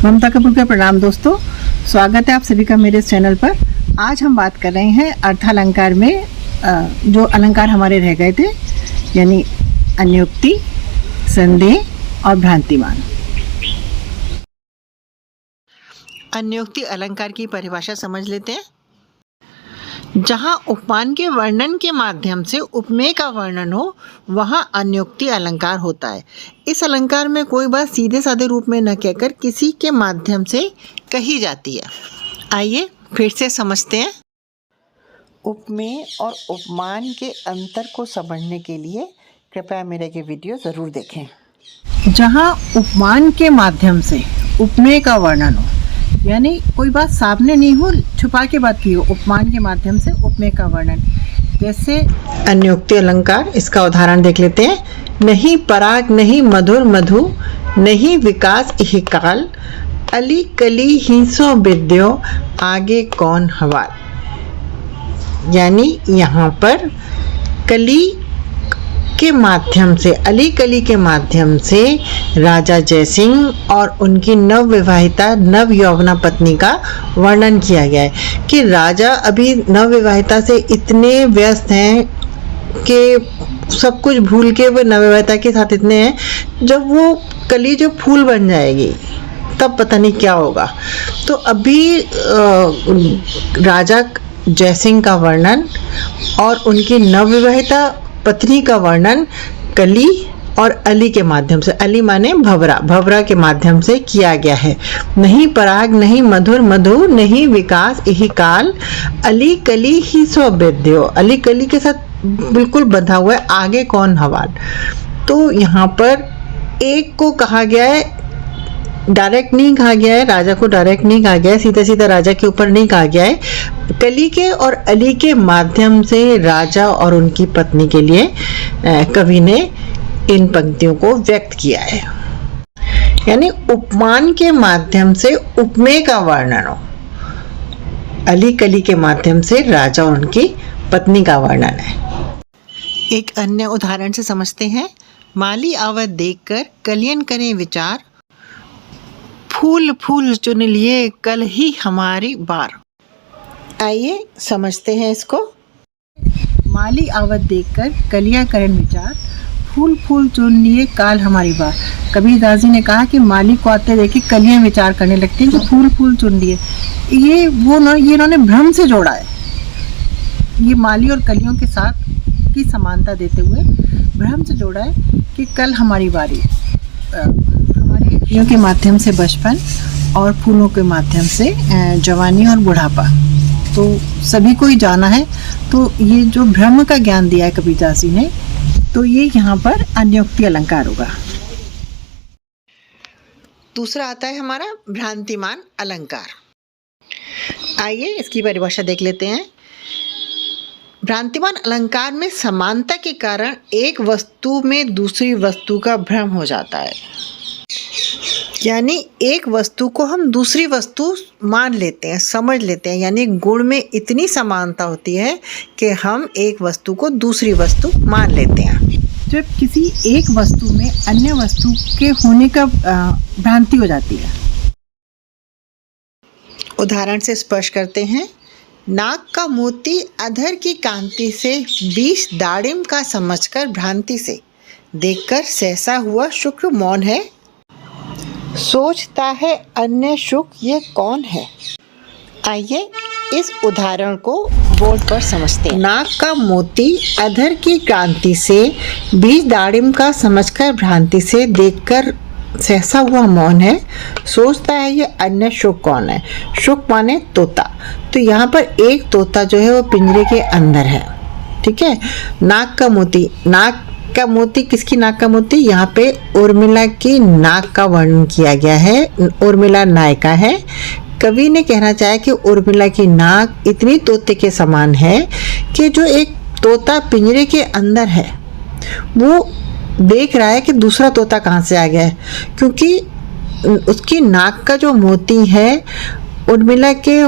ममता कपूर का प्रणाम दोस्तों, स्वागत है आप सभी का मेरे इस चैनल पर। आज हम बात कर रहे हैं अर्थालंकार में जो अलंकार हमारे रह गए थे, यानी अन्योक्ति, संदेह और भ्रांतिमान। अन्योक्ति अलंकार की परिभाषा समझ लेते हैं। जहाँ उपमान के वर्णन के माध्यम से उपमेय का वर्णन हो, वहाँ अन्योक्ति अलंकार होता है। इस अलंकार में कोई बात सीधे साधे रूप में न कहकर किसी के माध्यम से कही जाती है। आइए फिर से समझते हैं। उपमेय और उपमान के अंतर को समझने के लिए कृपया मेरे ये वीडियो ज़रूर देखें। जहाँ उपमान के माध्यम से उपमेय का वर्णन हो, यानी कोई बात सामने नहीं हो, छुपा के बात की हो, उपमान के माध्यम से उपमेय का वर्णन। जैसे अन्योक्ति अलंकार, इसका उदाहरण देख लेते हैं। नहीं पराग नहीं मधुर मधु, नहीं विकास इहि काल, अली कली हिंसो विद्यो, आगे कौन हवाल। यानी यहाँ पर कली के माध्यम से, अली कली के माध्यम से राजा जयसिंह और उनकी नवविवाहिता नव यौवना पत्नी का वर्णन किया गया है कि राजा अभी नवविवाहिता से इतने व्यस्त हैं कि सब कुछ भूल के वो नवविवाहिता के साथ इतने हैं, जब वो कली जो फूल बन जाएगी तब पता नहीं क्या होगा। तो अभी राजा जयसिंह का वर्णन और उनकी नवविवाहिता पत्नी का वर्णन कली और अली के माध्यम से, अली माने भवरा, भवरा के माध्यम से किया गया है। नहीं पराग नहीं मधुर मधु, नहीं विकास इहि काल, अली कली ही सो विद्यो, अली कली के साथ बिल्कुल बंधा हुआ है, आगे कौन हवाल। तो यहाँ पर एक को कहा गया है, डायरेक्ट नहीं कहा गया है, राजा को डायरेक्ट नहीं कहा गया है, सीधा सीधा राजा के ऊपर नहीं कहा गया है। कली के और अली के माध्यम से राजा और उनकी पत्नी के लिए कवि ने इन पंक्तियों को व्यक्त किया है। यानी उपमान के माध्यम से उपमेय का वर्णन हो, अली कली के माध्यम से राजा और उनकी पत्नी का वर्णन है। एक अन्य उदाहरण से समझते हैं। माली आवत देखकर कलियन करें विचार, फूल फूल चुन लिए कल ही हमारी बार। आइए समझते हैं इसको। माली आवत देखकर कलियां करें विचार, फूल फूल चुन लिए काल हमारी बार। कबीरदास जी ने कहा कि माली को आते देखे कलियां विचार करने लगती हैं कि फूल फूल चुन लिए। ये इन्होंने भ्रम से जोड़ा है। ये माली और कलियों के साथ की समानता देते हुए भ्रम से जोड़ा है कि कल हमारी बारी। हमारे कलियों के माध्यम से बचपन और फूलों के माध्यम से जवानी और बुढ़ापा, तो सभी को ही जाना है। तो ये जो भ्रम का ज्ञान दिया है कबीरदास जी ने, तो ये यहाँ पर अन्योक्ति अलंकार होगा। दूसरा आता है हमारा भ्रांतिमान अलंकार। आइए इसकी परिभाषा देख लेते हैं। भ्रांतिमान अलंकार में समानता के कारण एक वस्तु में दूसरी वस्तु का भ्रम हो जाता है। यानी एक वस्तु को हम दूसरी वस्तु मान लेते हैं, समझ लेते हैं। यानी गुण में इतनी समानता होती है कि हम एक वस्तु को दूसरी वस्तु मान लेते हैं। जब किसी एक वस्तु में अन्य वस्तु के होने का भ्रांति हो जाती है। उदाहरण से स्पष्ट करते हैं। नाक का मोती अधर की कांति से, बीच दाड़िम का समझकर भ्रांति से, देखकर सहसा हुआ शुक्र मौन है, सोचता है अन्य शुक ये कौन है। आइए इस उदाहरण को बोर्ड पर समझते हैं। नाक का मोती अधर की कांति से, बीज दाड़िम का समझकर भ्रांति से, देखकर सहसा हुआ मौन है, सोचता है ये अन्य शुक कौन है। शुक माने तोता। तो यहाँ पर एक तोता जो है वो पिंजरे के अंदर है, ठीक है। नाक का मोती, नाक का मोती, किसकी नाक का मोती? यहाँ पे उर्मिला की नाक का वर्णन किया गया है। उर्मिला नायिका है। कवि ने कहना चाहा कि उर्मिला की नाक इतनी तोते के समान है कि जो एक तोता पिंजरे के अंदर है वो देख रहा है कि दूसरा तोता कहाँ से आ गया है, क्योंकि उसकी नाक का जो मोती है, उर्मिला के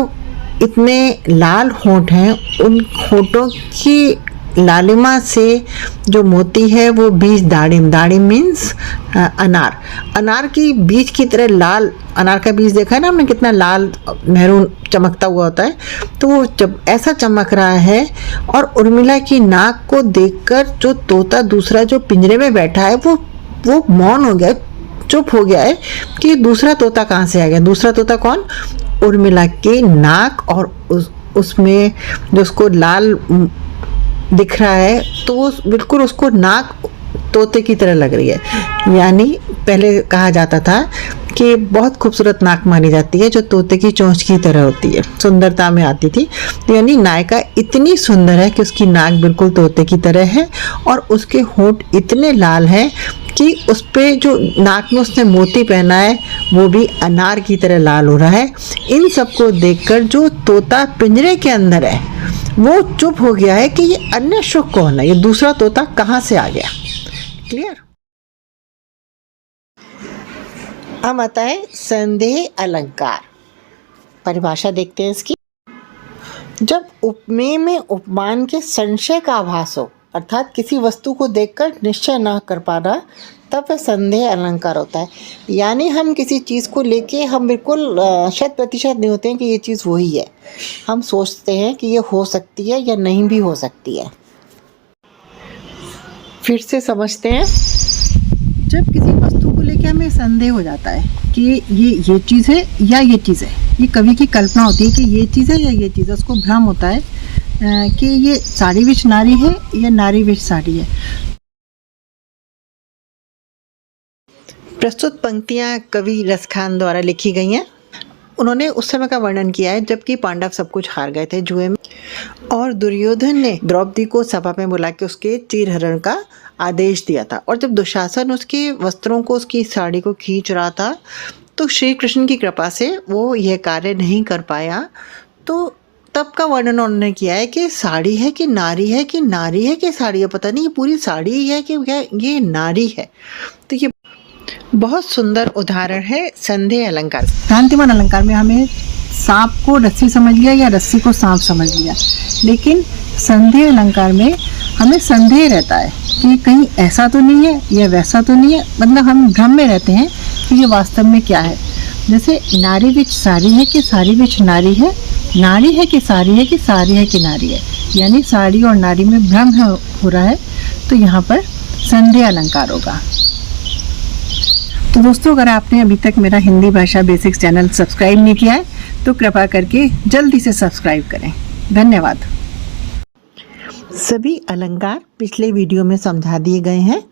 इतने लाल होंठ हैं, उन होंठों की लालिमा से जो मोती है वो बीज दाड़िम, दाड़िम मीन्स अनार, अनार की बीज की तरह लाल, अनार का बीज देखा है ना हमने कितना लाल मेहरून चमकता हुआ होता है, तो वो जब ऐसा चमक रहा है। और उर्मिला की नाक को देखकर जो तोता दूसरा जो पिंजरे में बैठा है वो मौन हो गया, चुप हो गया है कि दूसरा तोता कहाँ से आ गया। दूसरा तोता कौन? उर्मिला की नाक, और उसमें जो उसको लाल दिख रहा है तो वो बिल्कुल उसको नाक तोते की तरह लग रही है। यानी पहले कहा जाता था कि बहुत खूबसूरत नाक मानी जाती है जो तोते की चोंच की तरह होती है, सुंदरता में आती थी। यानी नायका इतनी सुंदर है कि उसकी नाक बिल्कुल तोते की तरह है और उसके होंठ इतने लाल हैं कि उस पे जो नाक में उसने मोती पहना है वो भी अनार की तरह लाल हो रहा है। इन सबको देखकर जो तोता पिंजरे के अंदर है वो चुप हो गया है कि ये अन्य सुख कौन है, ये दूसरा तोता कहाँ से आ गया। क्लियर? अब आता है संदेह अलंकार। परिभाषा देखते हैं इसकी। जब उपमेय में उपमान के संशय का आभास हो, अर्थात किसी वस्तु को देखकर निश्चय न कर पाना, तब वह संदेह अलंकार होता है। यानी हम किसी चीज़ को लेके हम बिल्कुल 100% नहीं होते हैं कि ये चीज़ वही है, हम सोचते हैं कि ये हो सकती है या नहीं भी हो सकती है। फिर से समझते हैं। जब किसी वस्तु को लेके हमें संदेह हो जाता है कि ये चीज़ है या ये चीज़ है, ये कवि की कल्पना होती है कि ये चीज़ है या ये चीज़ है, उसको भ्रम होता है कि ये साड़ी विच नारी है या नारी विच साड़ी है। प्रस्तुत पंक्तियाँ कवि रसखान द्वारा लिखी गई हैं। उन्होंने उस समय का वर्णन किया है जबकि पांडव सब कुछ हार गए थे जुए में, और दुर्योधन ने द्रौपदी को सभा में बुला के उसके चीरहरण का आदेश दिया था। और जब दुशासन उसके वस्त्रों को, उसकी साड़ी को खींच रहा था, तो श्री कृष्ण की कृपा से वो यह कार्य नहीं कर पाया। तो तब का वर्णन उन्होंने किया है कि साड़ी है कि नारी है, कि नारी है कि साड़ी है, पता नहीं ये पूरी साड़ी ही है कि क्या ये नारी है। तो ये बहुत सुंदर उदाहरण है संदेह अलंकार। भ्रांतिमान अलंकार में हमें सांप को रस्सी समझ लिया या रस्सी को सांप समझ लिया, लेकिन संदेह अलंकार में हमें संदेह रहता है कि कहीं ऐसा तो नहीं है या वैसा तो नहीं है, मतलब हम भ्रम में रहते हैं कि ये वास्तव में क्या है। जैसे नारी विच साड़ी है कि साड़ी विच नारी है, नारी है कि साड़ी है कि साड़ी है कि नारी है, यानी साड़ी और नारी में भ्रम हो रहा है, तो यहाँ पर संदेह अलंकार होगा। तो दोस्तों, अगर आपने अभी तक मेरा हिंदी भाषा बेसिक्स चैनल सब्सक्राइब नहीं किया है तो कृपया करके जल्दी से सब्सक्राइब करें। धन्यवाद। सभी अलंकार पिछले वीडियो में समझा दिए गए हैं।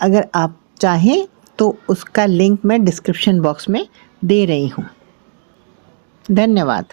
अगर आप चाहें तो उसका लिंक मैं डिस्क्रिप्शन बॉक्स में दे रही हूँ। धन्यवाद।